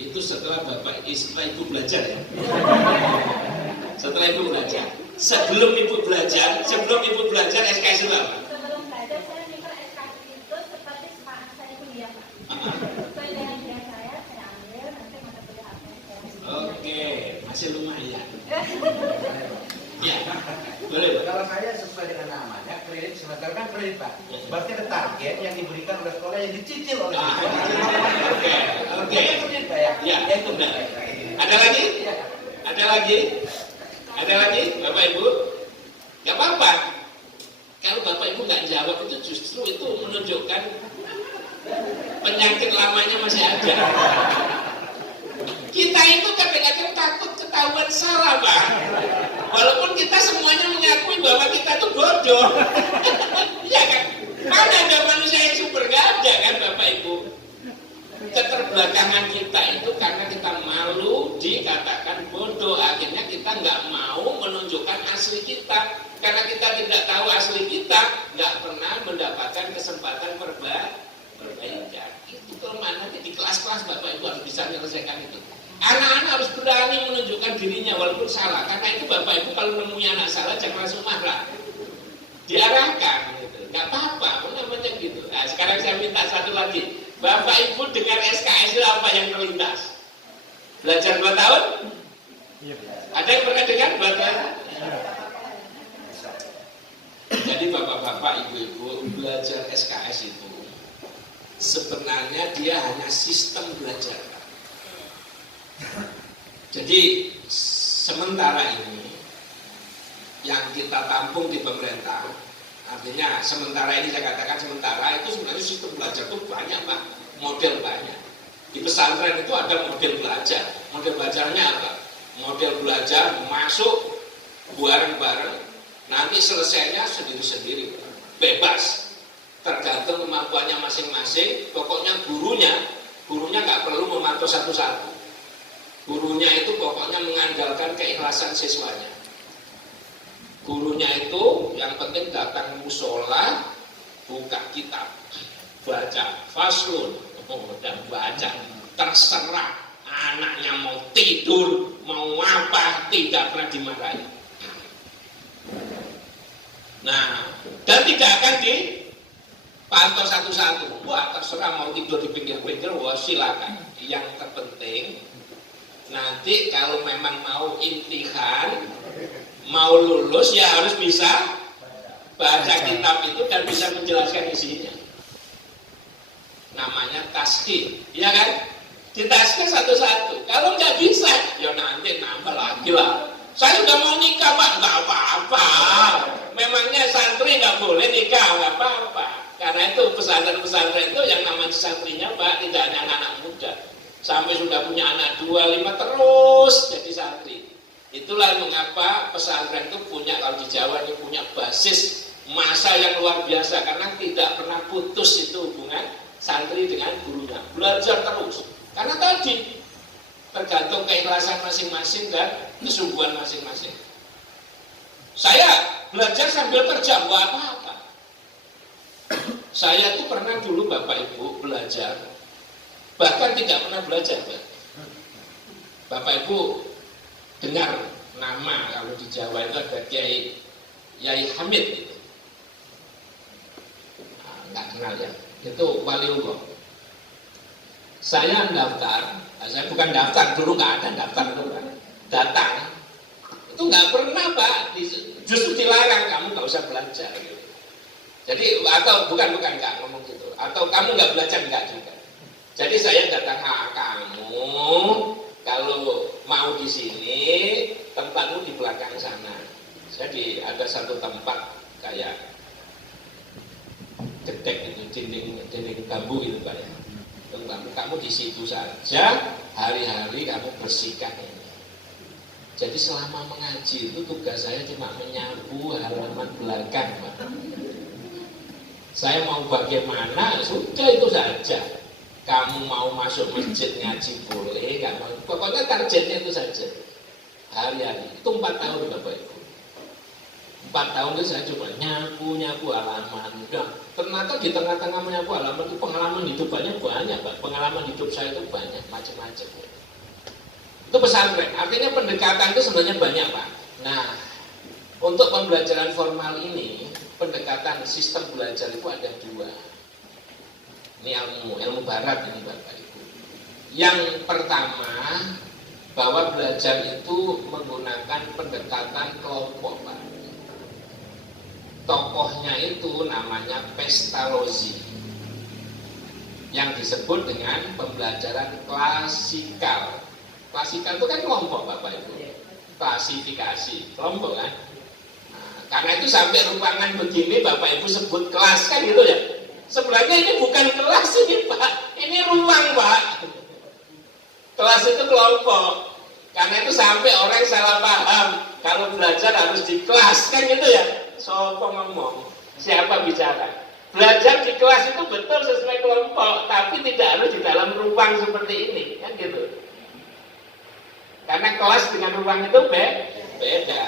Itu setelah setelah ibu belajar ya. Setelah ibu belajar. Sebelum ibu belajar SKS itu apa? Sebelum belajar saya minta SKS itu seperti saat saya kuliah, Pak. Sesuai dengan kuliah saya ambil nanti mata kuliah apa yang saya ambil. Oke, masih lumayan. Ya, boleh Pak. Kalau saya sesuai dengan namanya, kredit semester kan kredit Pak. Berarti ada target yang diberikan oleh sekolah yang dicicil oleh sekolah. Oke. Kredit Pak ya? Ya, Ya, itu benar. benar. Ada lagi? Ya. Ada lagi? Ada lagi, Bapak Ibu? Gak apa-apa. Kalau Bapak Ibu nggak jawab itu justru itu menunjukkan penyakit lamanya masih ada. Kita itu kadang-kadang takut ketahuan salah, Pak. Walaupun kita semuanya mengakui bahwa kita itu bodoh. Iya kan? Mana ada manusia yang super, nggak ada kan Bapak Ibu? Keterbelakangan kita itu karena kita malu dikatakan bodoh. Akhirnya kita nggak mau menunjukkan asli kita. Karena kita tidak tahu asli kita, nggak pernah mendapatkan kesempatan perbaikan. Itu kelemahan nanti di kelas-kelas Bapak Ibu harus bisa menyelesaikan itu. Anak-anak harus berani menunjukkan dirinya walaupun salah. Karena itu Bapak Ibu kalau menemui anak salah jangan langsung marah. Diarahkan gitu. Nggak apa-apa, namanya gitu. Nah, sekarang saya minta satu lagi. Bapak Ibu dengan SKS itu apa yang terlintas? Belajar 2 tahun? Ada yang pernah dengar belajar? Jadi bapak-bapak, ibu-ibu, belajar SKS itu sebenarnya dia hanya sistem belajar. Jadi sementara ini yang kita tampung di pemerintah, artinya sementara ini saya katakan sementara itu sebenarnya sistem belajar itu banyak Pak, model banyak. Di pesantren itu ada model belajar. Model belajarnya apa? Model belajar masuk bareng-bareng, nanti selesainya sendiri-sendiri, bebas, tergantung kemampuannya masing-masing. Pokoknya gurunya nggak perlu memantau satu-satu. Gurunya itu pokoknya mengandalkan keikhlasan siswanya. Gurunya itu yang penting datang musola, buka kitab, baca faslun, dan baca. Terserah anaknya mau tidur, mau apa, tidak pernah dimarahi. Nah, dan tidak akan dipantau satu-satu. Wah, terserah mau tidur di pinggir-pinggir, wah silakan. Yang terpenting nanti kalau memang mau imtihan, mau lulus ya harus bisa baca kitab itu dan bisa menjelaskan isinya. Namanya taskhih, ya kan? Ditaskhih satu-satu. Kalau nggak bisa, ya nanti nambah lagi lah. Saya sudah mau nikah Pak, nggak apa-apa. Memangnya santri nggak boleh nikah, nggak apa-apa. Karena itu pesantren-pesantren itu yang namanya santrinya Pak, tidak hanya anak muda. Sampai sudah punya anak 2, 5 terus jadi santri. Itulah mengapa pesantren itu punya, kalau di Jawa ini punya basis masa yang luar biasa. Karena tidak pernah putus itu hubungan santri dengan gurunya. Belajar terus. Karena tadi tergantung keikhlasan masing-masing dan kesungguhan masing-masing. Saya belajar sambil kerja, nggak apa-apa. Saya tuh pernah dulu Bapak Ibu belajar, bahkan tidak pernah belajar. Bapak Ibu dengar nama kalau di Jawa itu ada Yai Hamid gitu. Nah, nggak kenal ya. Itu waliullah. Saya daftar. Saya bukan daftar, dulu nggak ada daftar itu kan. Datang, itu nggak pernah Pak, justru dilarang, kamu nggak usah belajar. Gitu. Jadi atau bukan nggak ngomong gitu, atau kamu nggak belajar nggak juga. Jadi saya datang, kamu kalau mau di sini tempatmu di belakang sana. Jadi ada satu tempat kayak gedek itu dinding bambu itu Pak ya. Kamu di situ saja, hari-hari kamu bersihkan ini. Jadi selama mengaji itu tugas saya cuma menyapu halaman belakang, Pak. Saya mau bagaimana, sudah itu saja. Kamu mau masuk masjid ngaji boleh, nggak mau. Pokoknya targetnya itu saja. Hari-hari, itu 4 tahun Bapak Ibu. 4 tahun itu saya cuma nyapu halaman. Udah, Ternyata di tengah-tengah menyapu halaman itu pengalaman hidup banyak Pak. Pengalaman hidup saya itu banyak, macam-macam. Itu pesantren. Artinya pendekatan itu sebenarnya banyak Pak. Nah, untuk pembelajaran formal ini, pendekatan sistem belajar itu ada dua. Ini ilmu barat ini Bapak Ibu. Yang pertama, bahwa belajar itu menggunakan pendekatan kelompok Pak. Tokohnya itu namanya Pestalozzi, yang disebut dengan pembelajaran klasikal. Klasikal itu kan kelompok Bapak Ibu, klasifikasi kelompok kan. Nah, karena itu sampai ruangan begini Bapak Ibu sebut kelas kan gitu ya. Sebenarnya ini bukan kelas ini Pak, ini ruang Pak. Kelas itu kelompok. Karena itu sampai orang salah paham kalau belajar harus di kelas kan gitu ya. Sopo ngomong, siapa bicara? Belajar di kelas itu betul sesuai kelompok, tapi tidak harus di dalam ruang seperti ini, kan gitu. Karena kelas dengan ruang itu beda.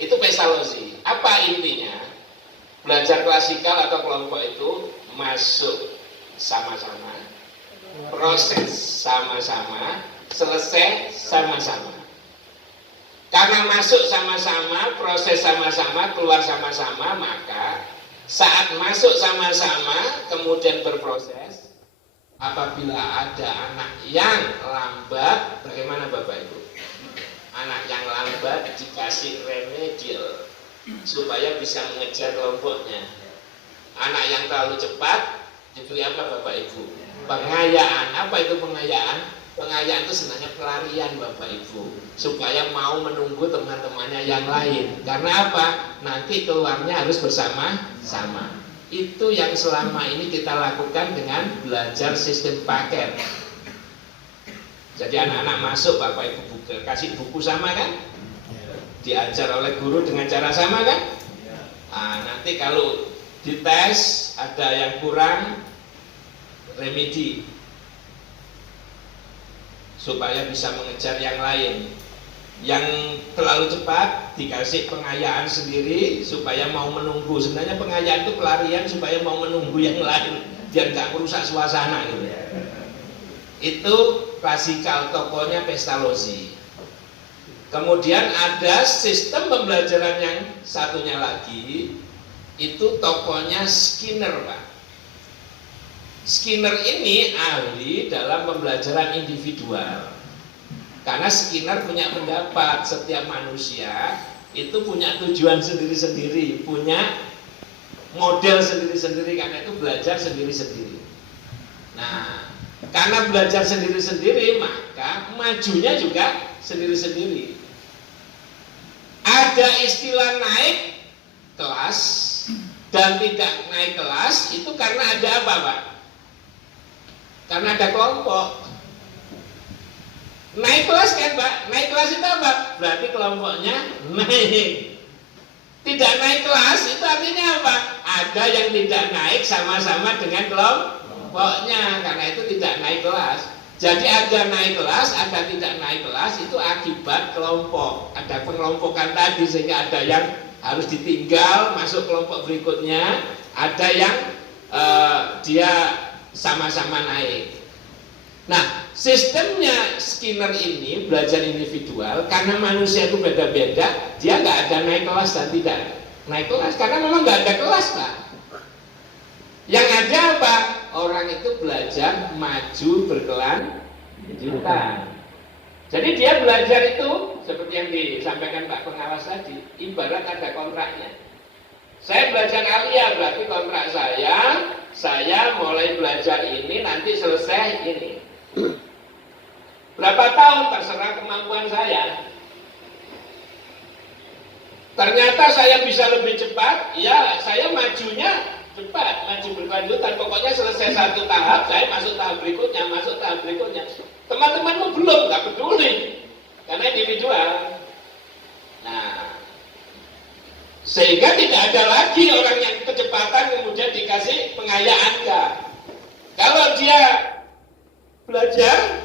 Itu Pestalozzi. Apa intinya? Belajar klasikal atau kelompok itu masuk sama-sama, proses sama-sama, selesai sama-sama. Karena masuk sama-sama, proses sama-sama, keluar sama-sama, maka saat masuk sama-sama, kemudian berproses, apabila ada anak yang lambat, bagaimana Bapak Ibu? Anak yang lambat dikasih remedial supaya bisa mengejar kelompoknya. Anak yang terlalu cepat diberi apa Bapak Ibu? Pengayaan. Apa itu pengayaan? Pengayaan itu sebenarnya pelarian Bapak Ibu, supaya mau menunggu teman-temannya yang lain. Karena apa? Nanti keluarnya harus bersama-sama. Itu yang selama ini kita lakukan dengan belajar sistem paket. Jadi anak-anak masuk Bapak Ibu kasih buku sama kan? Diajar oleh guru dengan cara sama kan? Nah, nanti kalau dites ada yang kurang, remedi supaya bisa mengejar yang lain. Yang terlalu cepat dikasih pengayaan sendiri supaya mau menunggu. Sebenarnya pengayaan itu pelarian supaya mau menunggu yang lain biar nggak merusak suasana gitu. Itu klasikal, tokohnya Pestalozzi. Kemudian ada sistem pembelajaran yang satunya lagi, itu tokohnya Skinner Pak. Skinner ini ahli dalam pembelajaran individual. Karena Skinner punya pendapat setiap manusia itu punya tujuan sendiri-sendiri, punya model sendiri-sendiri, karena itu belajar sendiri-sendiri. Nah, karena belajar sendiri-sendiri, maka majunya juga sendiri-sendiri. Ada istilah naik kelas dan tidak naik kelas itu karena ada apa Pak? Karena ada kelompok. Naik kelas kan Pak? Naik kelas itu apa? Berarti kelompoknya naik. Tidak naik kelas itu artinya apa? Ada yang tidak naik sama-sama dengan kelompoknya. Karena itu tidak naik kelas. Jadi ada naik kelas, ada tidak naik kelas, itu akibat kelompok. Ada pengelompokan tadi sehingga ada yang harus ditinggal masuk kelompok berikutnya. Ada yang dia sama-sama naik. Nah, sistemnya Skinner ini belajar individual karena manusia itu beda-beda, dia nggak ada naik kelas dan tidak naik kelas karena memang nggak ada kelas Pak. Yang ada apa? Orang itu belajar maju berkelanjutan. Jadi dia belajar itu seperti yang disampaikan Pak Pengawas tadi, ibarat ada kontraknya. Saya belajar alia berarti kontrak saya mulai belajar ini nanti selesai ini. Berapa tahun terserah kemampuan saya. Ternyata saya bisa lebih cepat, ya saya majunya cepat, maju berkelanjutan. Pokoknya selesai satu tahap, saya masuk tahap berikutnya, masuk tahap berikutnya. Teman-temanmu belum, nggak peduli, karena individual. Nah, sehingga tidak ada lagi orang yang kecepatan kemudian dikasih pengayaan enggak. Kalau dia belajar